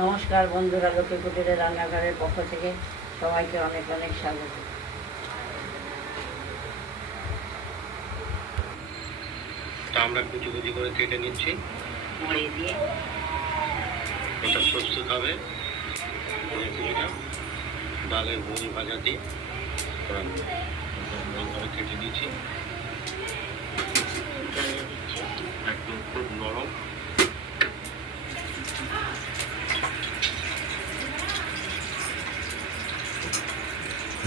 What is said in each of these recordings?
নমস্কার বন্ধুরা, লক্ষ্মী কুটিরের রান্নাঘরের পক্ষ থেকে সবাইকে অনেক অনেক স্বাগত। আমরা কুচি কুচি করে কেটে নিচ্ছি, মুড়ি দিয়ে ওটা প্রস্তুত হবে। ডালের বড়ি ভাজা দিয়ে এইভাবে কেটে নিচ্ছি, একদম খুব নরম।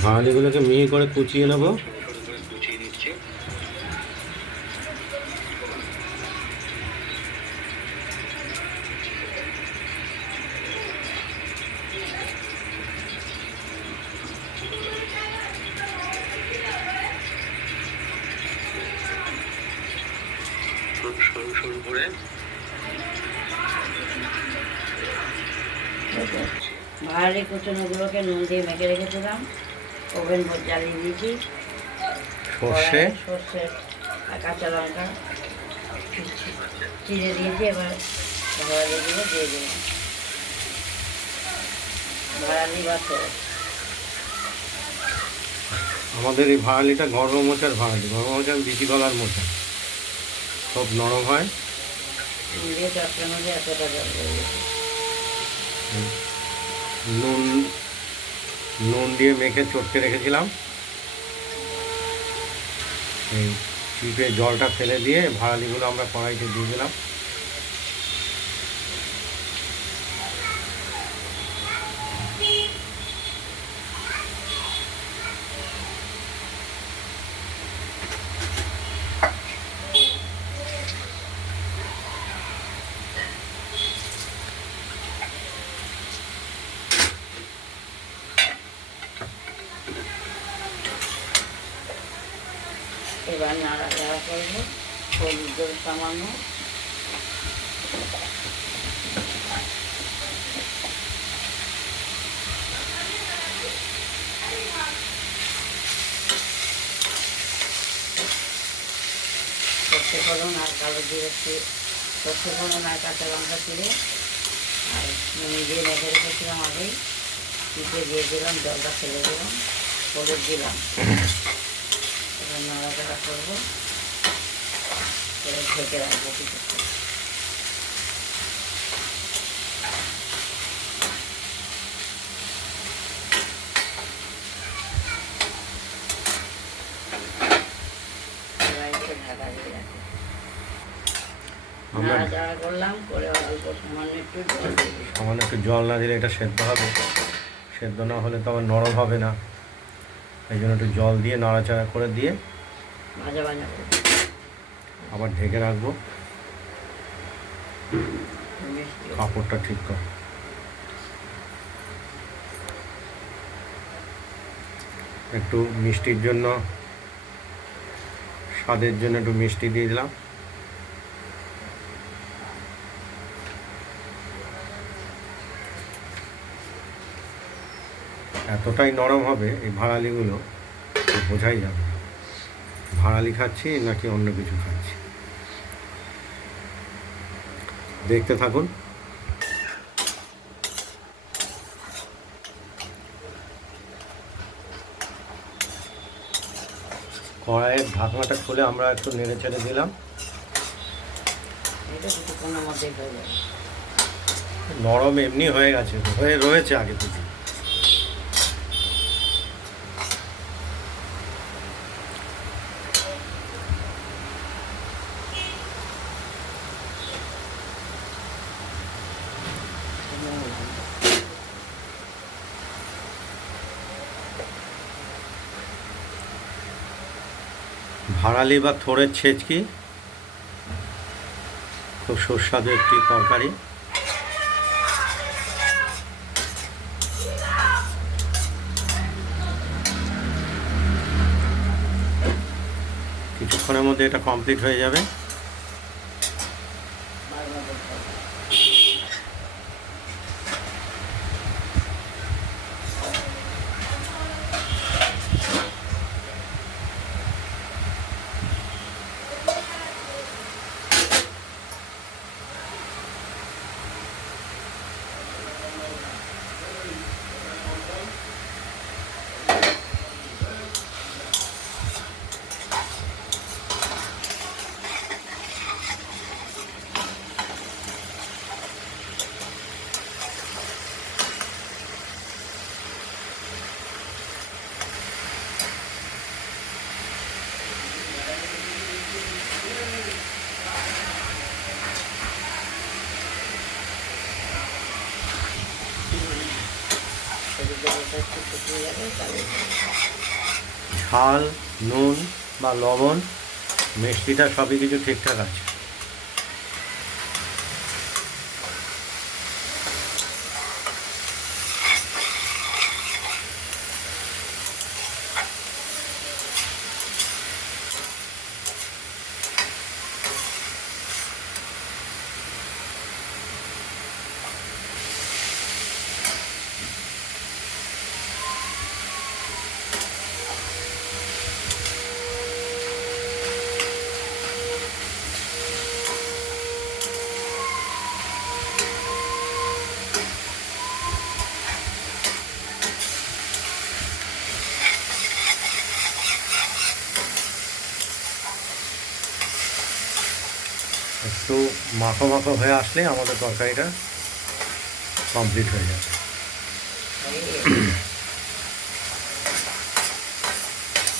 ভাঁড়ালিগুলোকে মিহি করে কুচিয়ে নেবো। কুচিয়ে নিচ্ছি। খুব সরু সরু করে ভাড়ালি কুচনোগুলোকে নুন দিয়ে মেখে রেখেছিলাম। ওভেন জ্বালিয়ে দিয়েছি। সর্ষে আর কাঁচা লঙ্কা চিড়ে দিয়েছি। এবার ভাড়ালিগুলো দিয়ে দিলাম। ভাড়ালি বা সস। আমাদের এই ভাড়ালিটা গর্ভ মোচার ভাড়ালি। গর্ভ মোচার বিচি কলার মোচা, খুব নরম হয়। দিয়ে চটকার মধ্যে এতটা জল দিয়ে দিয়েছি। নুন দিয়ে মেখে চটকে রেখেছিলাম। এই চিপে জলটা ফেলে দিয়ে ভাড়ালিগুলো আমরা কড়াইতে দিয়ে দিলাম। এবার নাড়াচাড়া করবো। হলুদ জল সামান্য, সর্ষে ফোড়ন আর কালো জিরে, সর্ষে ফোড়ন আর কাঁচা লঙ্কা চিড়ে আর নুন দিয়ে মেখে রেখেছিলাম আগেই। চিপে দিয়ে দিলাম, জলটা ফেলে দিলাম, হলুদ দিলাম। এবার নাড়াচাড়া করবো, এবার ঢেকে রাখবো কিছুক্ষণ। ঢাকা দিয়ে রাখবো। নাড়াচাড়া করলাম, করে অল্প সামান্য একটু জল দিয়ে দিলাম। সামান্য একটু জল না দিলে এটা সেদ্ধ হবে। সেদ্ধ না হলে তো আবার নরম হবে না। এই জন্য একটু জল দিয়ে নাড়াচাড়া করে দিয়ে ভাজা ভাজা করবো। আবার ঢেকে রাখবো। কাপড়টা ঠিক কর। একটু মিষ্টির জন্য, স্বাদের জন্য একটু মিষ্টি দিয়ে দিলাম। এতটাই নরম হবে এই ভাড়ালিগুলো, বোঝাই যাবে ভাড়ালি খাচ্ছি নাকি অন্য কিছু খাচ্ছি। দেখতে থাকুন। কড়াইয়ের ঢাকনাটা খুলে আমরা একটু নেড়ে চেড়ে দিলাম। নরম এমনি হয়ে গেছে, রয়েছে আগে থেকে। ভাড়ালি বা থোড়ের ছেচকি খুব সুস্বাদু একটি তরকারি। কিছুক্ষণের মধ্যে এটা কমপ্লিট হয়ে যাবে। যদি জলটা একটু শুকিয়ে যাবে তাহলে ঝাল, নুন বা লবণ, মিষ্টিটা সবই কিছু ঠিকঠাক আছে। একটু মাখো মাখো হয়ে আসলে আমাদের তরকারিটা কমপ্লিট হয়ে যাবে।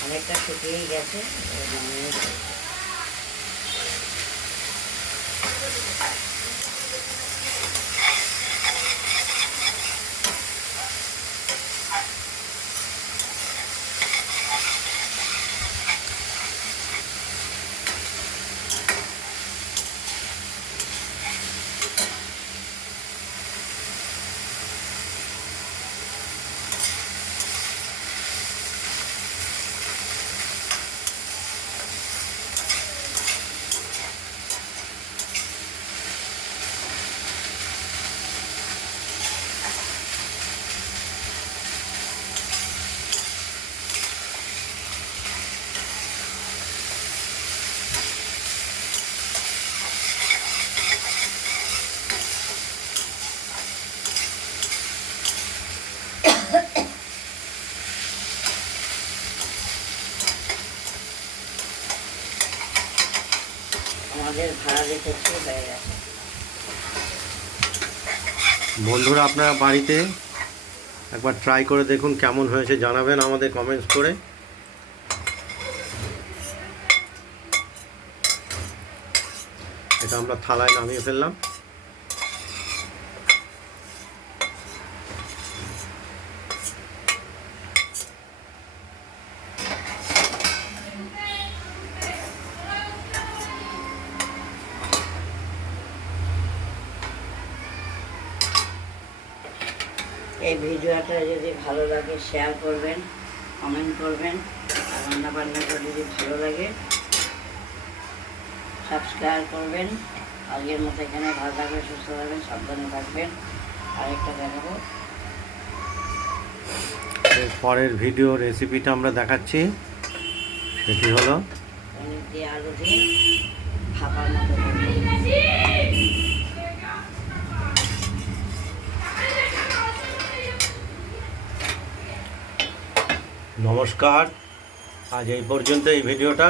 অনেকটা শুকিয়েই গেছে, এবার নামিয়ে ফেলবো। আমাদের ভাড়া রেখেছি হয়ে গেছে। বন্ধুরা, আপনারা বাড়িতে একবার ট্রাই করে দেখুন, কেমন হয়েছে জানাবেন আমাদের কমেন্টস করে। এটা আমরা থালায় নামিয়ে ফেললাম। এই ভিডিওটা যদি ভালো লাগে শেয়ার করবেন, কমেন্ট করবেন, আর রান্নাবান্নাটা যদি ভালো লাগে সাবস্ক্রাইব করবেন। আজকের মতো এখানে ভালো থাকবেন, সুস্থ থাকবেন, সাবধানে থাকবেন। আরেকটা দেখাবো, এর পরের ভিডিও রেসিপিটা আমরা দেখাচ্ছি, সেটি হলো পনির দিয়ে আলু দিয়ে ভাপার মতো করবেন। নমস্কার। আজ এই পর্যন্ত এই ভিডিওটা।